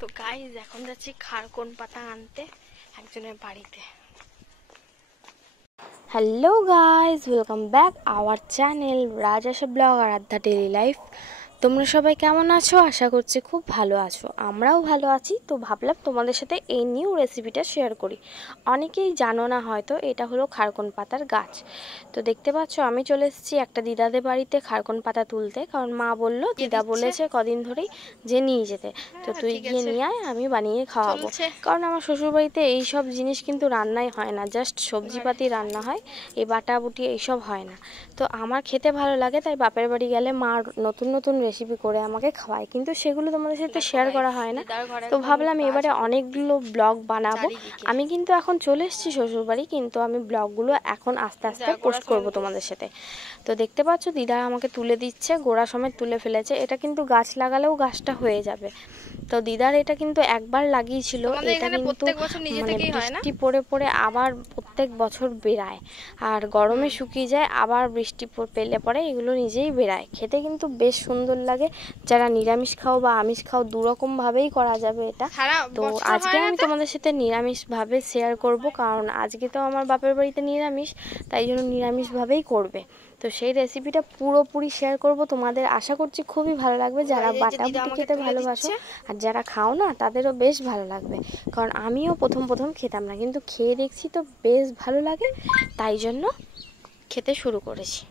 তো গাইজ এখন যাচ্ছি খারকোন পাতা আনতে একজনের বাড়িতে। Hello guys, welcome back our channel Rajasha blog Aradhya daily life. তোমরা সবাই কেমন আছো? আশা করছি খুব ভালো আছো, আমরাও ভালো আছি। তো ভাবলাম তোমাদের সাথে এই নিউ রেসিপিটা শেয়ার করি। অনেকেই জানো না হয়তো, এটা হলো খারকোন পাতার গাছ। তো দেখতে পাচ্ছ আমি চলে এসেছি একটা দিদাদের বাড়িতে খারকোন পাতা তুলতে, কারণ মা বললো, দিদা বলেছে কদিন ধরেই যে নিয়ে যেতে। তো তুই গিয়ে নিয়ে আয়, আমি বানিয়ে খাওয়াবো। কারণ আমার শ্বশুরবাড়িতে এইসব জিনিস কিন্তু রান্নাই হয় না, জাস্ট সবজিপাতি রান্না হয়, এই বাটাবুটি এইসব হয় না। তো আমার খেতে ভালো লাগে, তাই বাপের বাড়ি গেলে মা নতুন নতুন রেসিপি করে আমাকে খাওয়ায়, কিন্তু সেগুলো তোমাদের সাথে শেয়ার করা হয় না। তো ভাবলাম এবারে অনেকগুলো ব্লগ বানাবো। আমি কিন্তু এখন চলে এসেছি শ্বশুরবাড়ি, কিন্তু আমি ব্লগগুলো এখন আস্তে আস্তে পোস্ট করব তোমাদের সাথে। তো দেখতে পাচ্ছ দিদা আমাকে তুলে দিচ্ছে, গোড়া সমেত তুলে ফেলেছে। এটা কিন্তু গাছ লাগালেও গাছটা হয়ে যাবে। তো দিদার এটা কিন্তু একবার লাগিয়েছিল, এটা কিন্তু মানে বৃষ্টি পড়ে পড়ে আবার প্রত্যেক বছর বেরায়, আর গরমে শুকিয়ে যায়, আবার বৃষ্টি পেলে পরে এগুলো নিজেই বেরায়। খেতে কিন্তু বেশ সুন্দর লাগে। যারা নিরামিষ খাও বা আমিষ খাও, দুরকম ভাবেই করা যাবে এটা। তো আজকে আমি তোমাদের সাথে নিরামিষ ভাবে শেয়ার করব, কারণ আজকে তো আমার বাপের বাড়িতে নিরামিষ, তাই জন্য নিরামিষ ভাবেই করবে। তো সেই রেসিপিটা পুরোপুরি শেয়ার করব তোমাদের, আশা করছি খুবই ভালো লাগবে। যারা বাটাবুটি খেতে ভালোবাসো আর যারা খাও না, তাদেরও বেশ ভালো লাগবে। কারণ আমিও প্রথম প্রথম খেতাম না, কিন্তু খেয়ে দেখছি তো বেশ ভালো লাগে, তাই জন্য খেতে শুরু করেছি।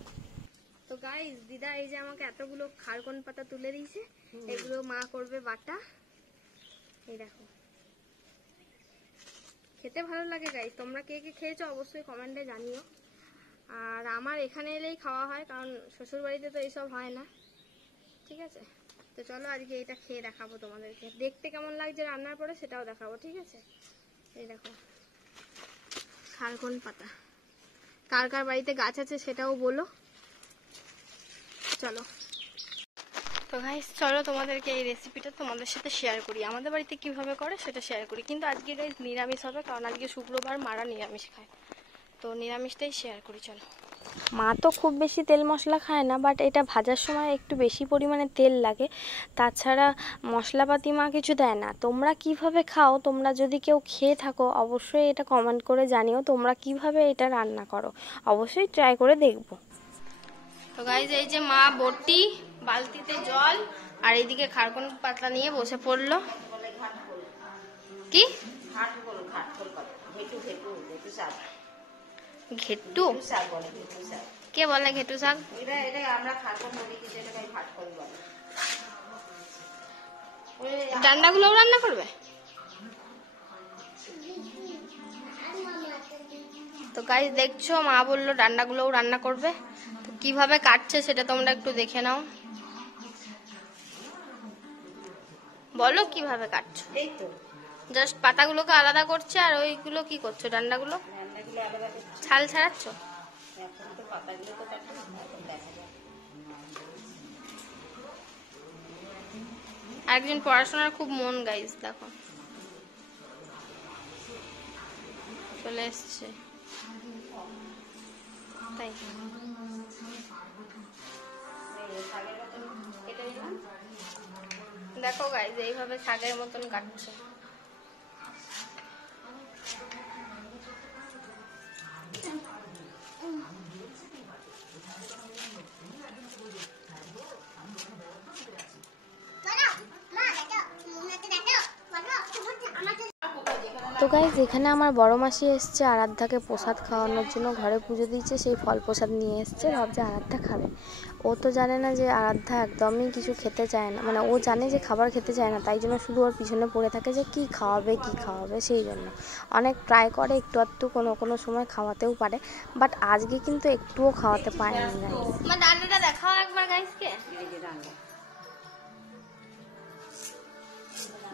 তো গাইস, দিদা এই যে আমাকে এতগুলো খারকোন পাতা তুলে দিয়েছে, এগুলো মা করবে বাটা। এই দেখো, খেতে ভালো লাগে গাইস। তোমরা কে কে খেয়েছো অবশ্যই কমেন্টে জানিও। আর আমার এখানে এলেই খাওয়া হয়, কারণ শ্বশুর বাড়িতে তো এইসব হয় না। ঠিক আছে, তো চলো আজকে এটা খেয়ে দেখাবো তোমাদেরকে, দেখতে কেমন লাগছে রান্নার পরে সেটাও দেখাবো। ঠিক আছে, এই দেখো খারকোন পাতা। কার কার বাড়িতে গাছ আছে সেটাও বলো। চলো তো গাইস, চলো তোমাদেরকে এই রেসিপিটা তোমাদের সাথে শেয়ার করি, আমাদের বাড়িতে কিভাবে করে সেটা শেয়ার করি। কিন্তু আজকে গাইস নিরামিষ হবে, কারণ আজকে শুক্রবার, মারা নিরামিষ খায়। তো নিরামিষটাই শেয়ার করি চলো। মা তো খুব বেশি তেল মশলা খায় না, বাট এটা ভাজার সময় একটু বেশি পরিমাণে তেল লাগে। তাছাড়া মশলাপাতি মা কিছু দেয় না। তোমরা কিভাবে খাও? তোমরা যদি কেউ খেয়ে থাকো অবশ্যই এটা কমেন্ট করে জানিও, তোমরা কিভাবে এটা রান্না করো। অবশ্যই ট্রাই করে দেখবো। তো গাইজ, এই যে মা বটি, বালতিতে জল, আর এইদিকে খারকোন পাতা নিয়ে বসে পড়লো। কি ঘেটু? কে বলে ঘেটু শাক? ডান্ডাগুলোও রান্না করবে? তো গাইস দেখছো, মা বললো ডান্ডাগুলোও রান্না করবে। তো কিভাবে কাটছে সেটা তোমরা একটু দেখে নাও। বলো কিভাবে কাটছো? এই তো জাস্ট পাতাগুলোকে আলাদা করছে, আর ওইগুলো কি করছো? ডান্ডাগুলো ছাল ছাড়াচ্ছ? একজন পড়াশোনার খুব মন গাইস, দেখো চলে এসছে। তাই দেখো গাইস, এইভাবে শাকের মতন কাটছে। তো গাইজ, এখানে আমার বড় মাসি এসছে আরাধ্যাকে প্রসাদ খাওয়ানোর জন্য, ঘরে পুজো দিয়েছে, সেই ফল প্রসাদ নিয়ে এসছে, ভাবছে আরাধ্যা খাবে। ও তো জানে না যে আরাধ্যা একদমই কিছু খেতে চায় না, মানে ও জানে যে খাবার খেতে চায় না, তাই জন্য শুধু ওর পিছনে পড়ে থাকে যে কি খাওয়াবে কি খাওয়াবে। সেই জন্য অনেক ট্রাই করে, একটু একটু কোনো কোনো সময় খাওয়াতেও পারে, বাট আজকে কিন্তু একটুও খাওয়াতে পারেনি গাইজ। ডান্ডাটা দেখাও একবার গাইজকে,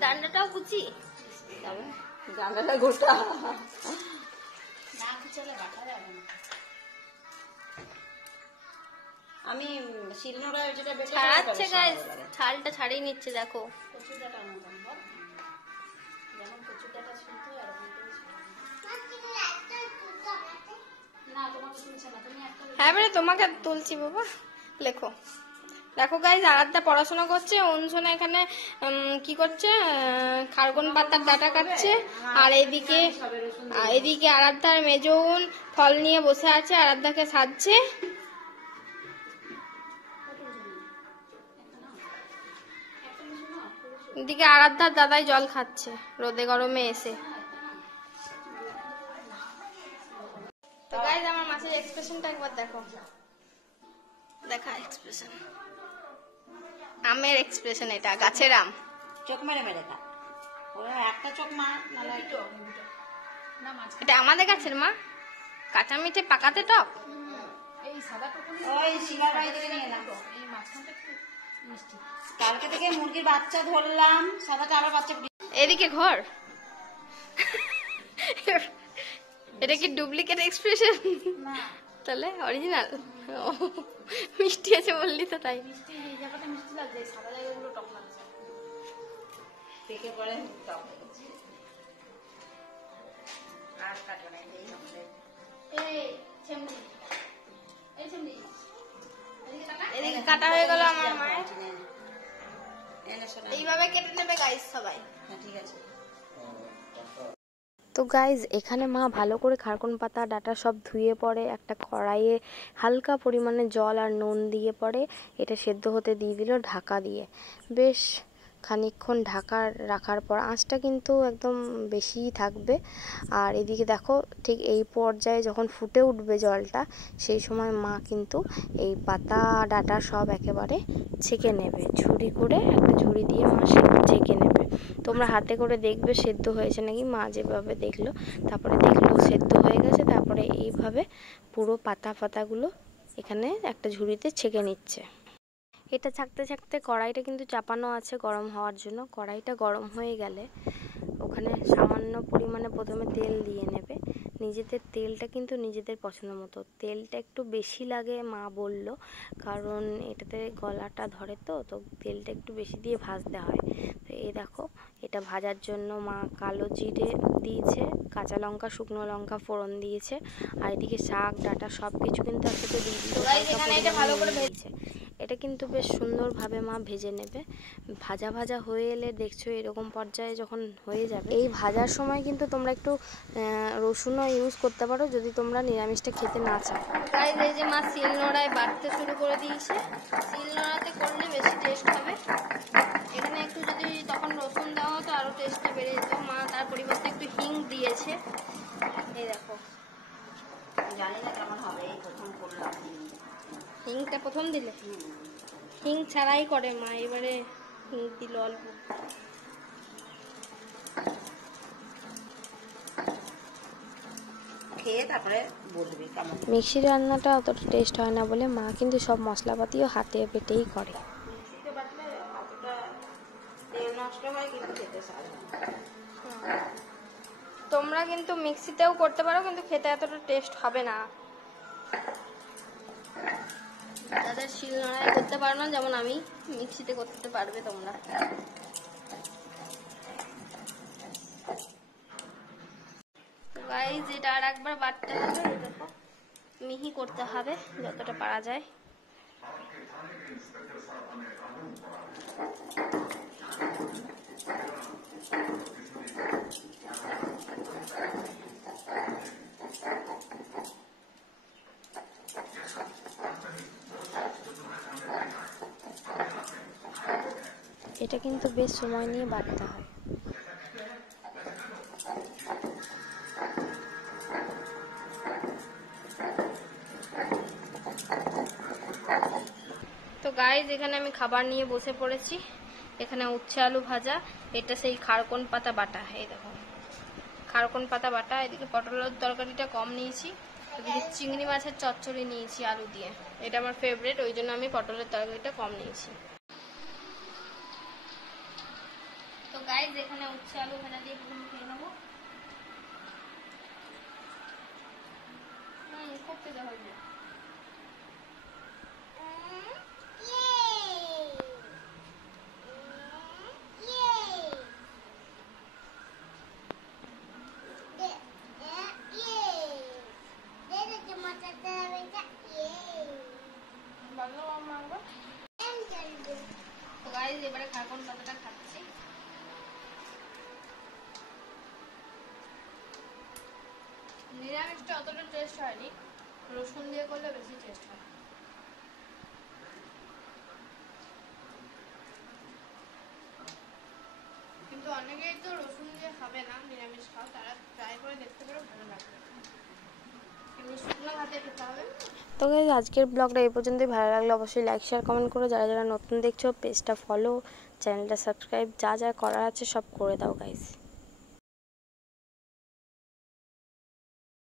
ডান্ডাটাও কুচি, ডান্ডাটা গোটা। আমি শিলনোড়া যেটা বেটে ছাড়াচ্ছে গাইস, ছালটা ছাড়িয়ে নিচ্ছে দেখো। হ্যাঁ, তোমাকে তুলছি বাবা, লেখো দেখো গাইজ, আরাধ্যা পড়াশোনা করছে, অঞ্জনা এখানে কি করছে, খারগন পাতার ডাটা কাটছে। আর এদিকে আরাধ্যার মেজউন ফল নিয়ে বসে আছে, আরাধ্যাকে সাজছে। এদিকে আরাধ্যার দাদাই জল খাচ্ছে রোদে গরমে এসে। তো গাইজ, আমার মাছের এক্সপ্রেশনটা একবার দেখো, দেখা এক্সপ্রেশন, আমের এক্সপ্রেশন, এটা গাছের আম। চোখ মেরে মেরে খা, একটা চোখ মা, এটা আমাদের গাছের মা, কাঁচা মিঠে পাকাতে টক। ওই শিলার বাড়ি থেকে নিয়ে এলাম, কালকে থেকে মুরগির বাচ্চা ধরলাম, সাদাটা আবার বাচ্চা। এদিকে ঘর, এটা কি ডুপ্লিকেট এক্সপ্রেশন? তাহলে অরিজিনাল? মিষ্টি আছে বললি তো তাই। এদিকে কাটা হয়ে গেল আমার মায়ের, এইভাবে কেটে নেবে গাইস সবাই। ঠিক আছে। তো গাইজ, এখানে মা ভালো করে খারকন পাতা ডাটা সব ধুয়ে পরে একটা কড়াইয়ে হালকা পরিমাণে জল আর নুন দিয়ে পরে এটা সেদ্ধ হতে দিয়ে দিল ঢাকা দিয়ে। বেশ খানিকক্ষণ ঢাকা রাখার পর আঁচটা কিন্তু একদম বেশিই থাকবে। আর এদিকে দেখো, ঠিক এই পর্যায়ে যখন ফুটে উঠবে জলটা, সেই সময় মা কিন্তু এই পাতা ডাটা সব একেবারে ছেঁকে নেবে, ঝুড়ি করে একটা ঝুড়ি দিয়ে মা ছেঁকে নেবে। তোমরা হাতে করে দেখবে সেদ্ধ হয়েছে নাকি। মা যেভাবে দেখলো, তারপরে দেখলো সেদ্ধ হয়ে গেছে, তারপরে এইভাবে পুরো পাতাগুলো এখানে একটা ঝুড়িতে ছেঁকে নিচ্ছে। এটা ছাকতে ছাকতে কড়াইটা কিন্তু চাপানো আছে গরম হওয়ার জন্য। কড়াইটা গরম হয়ে গেলে ওখানে সামান্য পরিমাণে প্রথমে তেল দিয়ে নেবে। নিজেদের তেলটা কিন্তু নিজেদের পছন্দ মতো, তেলটা একটু বেশি লাগে মা বলল, কারণ এটাতে গলাটা ধরে, তো তেলটা একটু বেশি দিয়ে ভাজতে হয়। তো এই দেখো, এটা ভাজার জন্য মা কালো জিরে দিয়েছে, কাঁচা লঙ্কা, শুকনো লঙ্কা ফোড়ন দিয়েছে, আর এদিকে শাক ডাটা সব কিছু কিন্তু একসাথে দিয়ে দিয়েছে। এটা কিন্তু বেশ সুন্দরভাবে মা ভেজে নেবে। ভাজা ভাজা হয়ে এলে দেখছো এরকম পর্যায়ে যখন হয়ে যাবে, এই ভাজার সময় কিন্তু তোমরা একটু রসুনও ইউজ করতে পারো যদি তোমরা নিরামিষটা খেতে না চাও। গাইস, এই যে মা শিলনোড়ায় বাটতে শুরু করে দিয়েছে। শিলনোড়াতে করলে বেশি টেস্ট হবে। এখানে একটু যদি তখন রসুন দেওয়া হতো আরও টেস্টটা বেড়ে যেত। মা তার পরিবর্তে একটু হিং দিয়েছে। এই দেখো, জানি না কেমন হবে, এই প্রথম করলাম। হিংটা প্রথম দিলে? হিং ছাড়াই করে মা, এবারে হিং দিল অল্প। খেয়ে তারপরে বলবি কেমন। মিক্সির রান্নাটা অতটা টেস্ট হয় না বলে মা কিন্তু সব মশলাপাতিও হাতে বেটেই করে। তোমরা কিন্তু মিক্সিতেও করতে পারো, কিন্তু খেতে এতটা টেস্ট হবে না। যাদের শিলনোড়ায় করতে পারো না, যেমন আমি, মিক্সিতে করতে পারবে তোমরা। গাইস, এটা আর একবার বাটতে হবে, দেখো মিহি করতে হবে যতটা পারা যায়। এটা কিন্তু বেশ সময় নিয়ে বাটতে হয়। তো গাইজ, এখানে আমি খাবার নিয়ে বসে পড়েছি। এখানে উচ্ছে আলু ভাজা, এটা সেই খারকন পাতা বাটা, এই দেখো খারকন পাতা বাটা। এদিকে পটলের তরকারিটা কম নিয়েছি, এদিকে চিংড়ি মাছের চচ্চড়ি নিয়েছি আলু দিয়ে। এটা আমার ফেভারিট, ওই জন্য আমি পটলের তরকারিটা কম নিয়েছি। তো গাইজ, এখানে উচ্ছে আলু ভাজা দিয়ে প্রথমে খেয়ে নেবো। খুব খেতে হবে। নিরামিষটা অতটা টেস্ট হয়নি, রসুন দিয়ে করলে বেশি টেস্ট হয়। কিন্তু অনেকেই তো রসুন দিয়ে খাবে না, নিরামিষ খাও, তারা ট্রাই করে দেখতে পারো, ভালো লাগবে। এমনি শুকনো ভাতে খেতে হবে। তো গাইস আজকের ব্লগটা এই পর্যন্তই। ভালো লাগলে অবশ্যই লাইক শেয়ার কমেন্ট করো। যারা যারা নতুন দেখছো পেজটা ফলো, চ্যানেলটা সাবস্ক্রাইব, যা যা করার আছে সব করে দাও গাইস।